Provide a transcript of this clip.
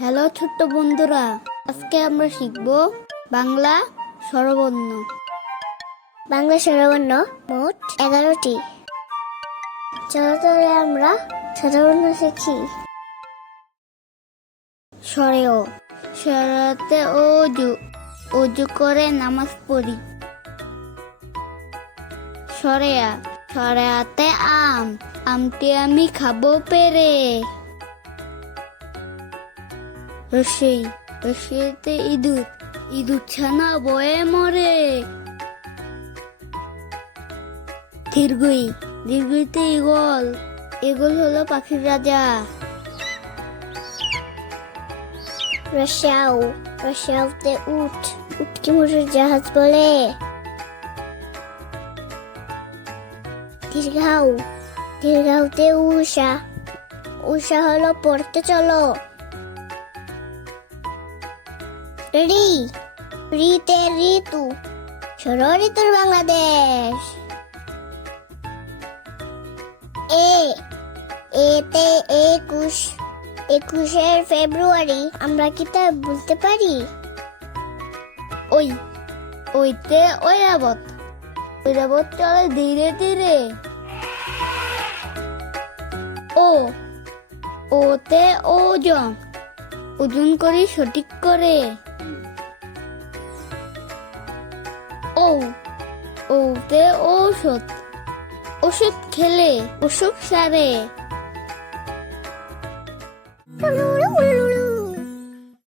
Hello ছোট্ট বন্ধুরা, আজকে আমরা শিখব বাংলা স্বরবর্ণ। বাংলা স্বরবর্ণ মোট 11টি। চলো তাহলে আমরা স্বরবর্ণ শিখি। স্বরেও স্বরেতে অজু করে নামাজ পড়ি। স্বরেয়া স্বরেয়াতে আমটি আমি খাবো পেরে। রসইতে ইঁদুর ছানা বয়ে মরে। দীর্ঘইতে ঈগল হলো পাখির রাজা। রসাউতে উটকে মোটর জাহাজ বলে। দীর্ঘাউতে উষা হলো পড়তে চলো। ঋতে ঋতু ষড়ঋতুর বাংলাদেশ। এতে একুশের ফেব্রুয়ারি আমরা কি তা বলতে পারি? ওইতে ঐরাবত চলে ধীরে ধীরে। ওতে ওজন করি সঠিক করে। ওতে ওষুধ খেলে অসুখ সারে।